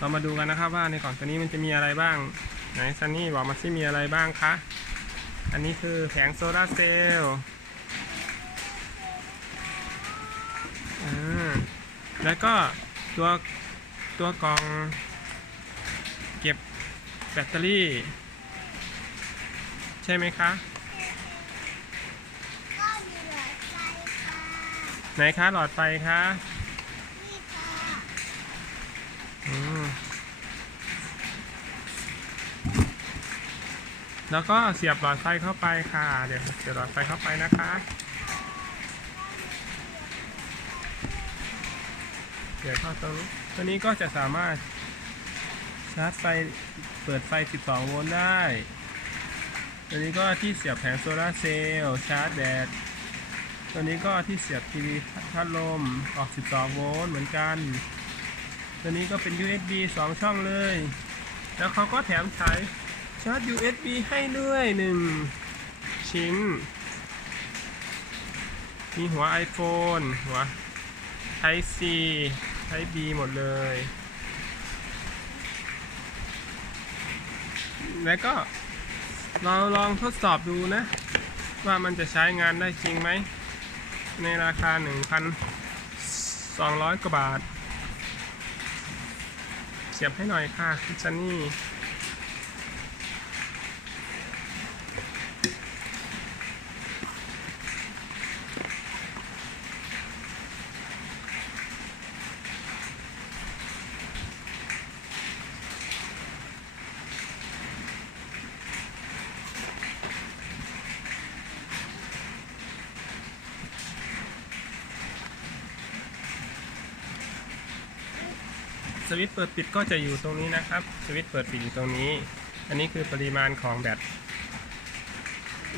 เรามาดูกันนะครับว่าในกล่องตัวนี้มันจะมีอะไรบ้าง ไหนซันนี่บอกมาสิมีอะไรบ้างคะ อันนี้คือแผงโซลาร์เซลล์อ่าแล้วก็ตัวตัวกล่อง เก็บแบตเตอรี่ ใช่ไหมคะก็มีหลอดไฟค่ะไหนคะหลอดไฟคะนี่ค่ะอืม แล้วก็เสียบหลอดไฟเข้าไปค่ะ เดี๋ยวเสียบหลอดไฟเข้าไปนะคะ เดี๋ยวเข้าตรงตัวนี้ก็จะสามารถชาร์จไฟเปิดไฟ 12 โวลต์ได้ ตัวนี้ก็ที่เสียบแผงโซลาเซลล์ชาร์จแดด ตัวนี้ก็ที่เสียบทีวีพัดลมออก 12 โวลต์เหมือนกัน ตัวนี้ก็เป็น USB 2 ช่องเลย แล้วเขาก็แถมสาย ชาร์จ USB ให้ด้วยหนึ่งชิ้น มีหัว iPhone หัว Type C Type B หมดเลย แล้วก็เราลองทดสอบดูนะ ว่ามันจะใช้งานได้จริงไหม ในราคา 1,200 กว่าบาท เสียบให้หน่อยค่ะคุณซัน สวิตช์เปิดปิดก็จะอยู่ตรงนี้นะครับ สวิตช์เปิดปิดอยู่ตรงนี้ อันนี้คือปริมาณของแบต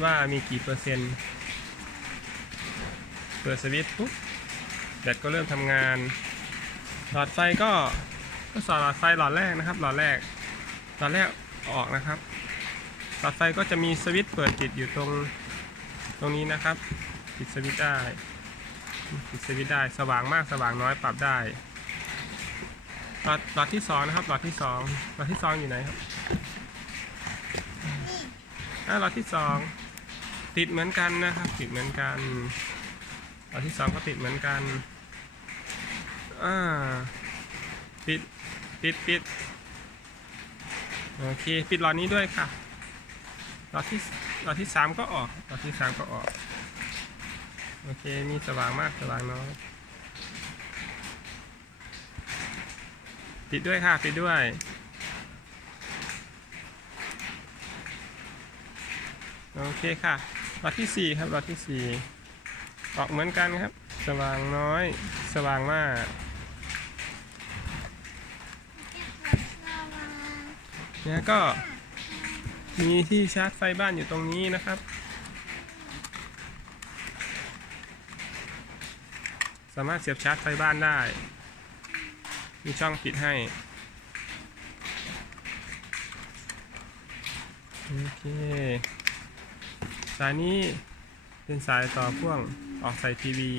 ว่ามีกี่เปอร์เซ็นต์ เปิดสวิตช์ปุ๊บแบตก็เริ่มทำงาน หลอดไฟก็ก็สอดหลอดไฟหลอดแรกนะครับ หลอดแรก หลอดแรกออกนะครับ หลอดไฟก็จะมีสวิตช์เปิดปิดอยู่ตรงตรงนี้นะครับ ปิดสวิตช์ได้ ปิดสวิตช์ได้ สว่างมากสว่างน้อยปรับได้ หลอดหลอดที่สองนะครับหลอดที่สองหลอดที่สองอยู่ไหนครับนี่อ่าหลอดที่สองติดเหมือนกันนะครับ ติดเหมือนกันหลอดที่สองก็ติดเหมือนกันอ่าปิดปิดปิดโอเคปิดหลอดนี้ด้วยค่ะหลอดที่หลอดที่สามก็ออกหลอดที่สามก็ออกโอเคมีสว่างมากสว่างน้อย ปิดด้วยค่ะ ปิดด้วย โอเคค่ะหลอดที่สี่ครับหลอดที่สี่ออกเหมือนกันครับ สว่างน้อย สว่างมากจะทดสอบเนี่ยก็มีที่ชาร์จไฟบ้านอยู่ตรงนี้นะครับ สามารถเสียบชาร์จไฟบ้านได้ มีช่องปิดให้ โอเค สายนี้เป็นสายต่อพ่วงออกใส่ทีวี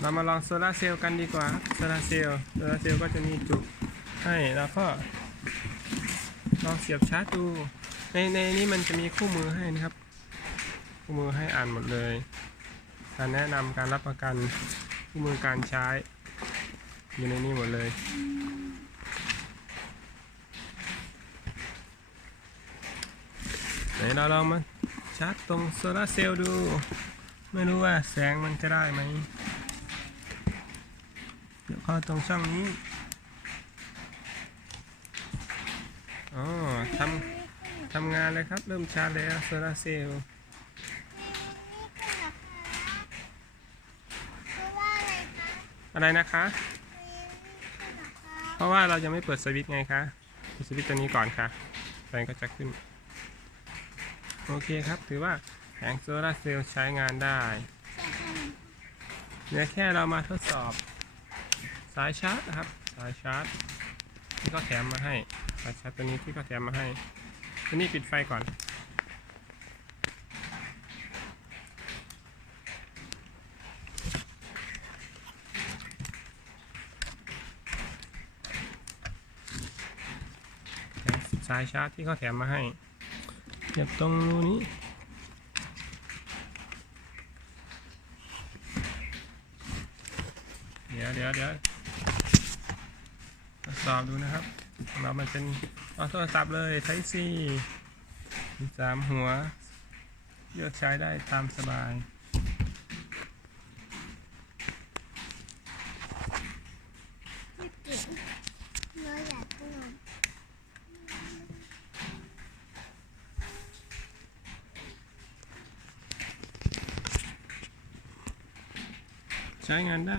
เรามาลองโซลาร์เซลล์กันดีกว่าโซลาร์เซลล์โซลาร์เซลล์ก็จะมีจุกให้แล้วก็ลองเสียบชาร์จดู ในในนี้มันจะมีคู่มือให้นะครับ คู่มือให้อ่านหมดเลย การแนะนำการรับประกันคู่มือการใช้ อยู่ในนี้หมดเลยไหนเราลองมาชาร์จตรงโซลาเซลล์ดู ไม่รู้ว่าแสงมันจะได้ไหมเดี๋ยวเข้าตรงช่องนี้อ๋อทำทำงานเลยครับ เริ่มชาร์จแล้วโซลาเซลล์ เพราะว่า อะไรนะคะ เพราะว่าเรายังไม่เปิดสวิตช์ไงคะเปิดสวิตช์ตัวนี้ก่อนค่ะไฟก็จะขึ้น โอเคครับ ถือว่าแผงโซลาร์เซลล์ใช้งานได้เหลือแค่เรามาทดสอบสายชาร์จนะครับ สายชาร์จ ที่ก็แถมมาให้ สายชาร์จตัวนี้ที่ก็แถมมาให้ ตัวนี้ปิดไฟก่อน สายชาร์จที่เขาแถมมาให้เสียบตรงรูนี้เดี๋ยวเดี๋ยวเดี๋ยวทดสอบดูนะครับของเรามันเป็นเอาโทรศัพท์เลยไทซีมีสามหัวเลือกใช้ได้ตามสบาย พี่ติ๋มเราอยากขนม ใช้งานได้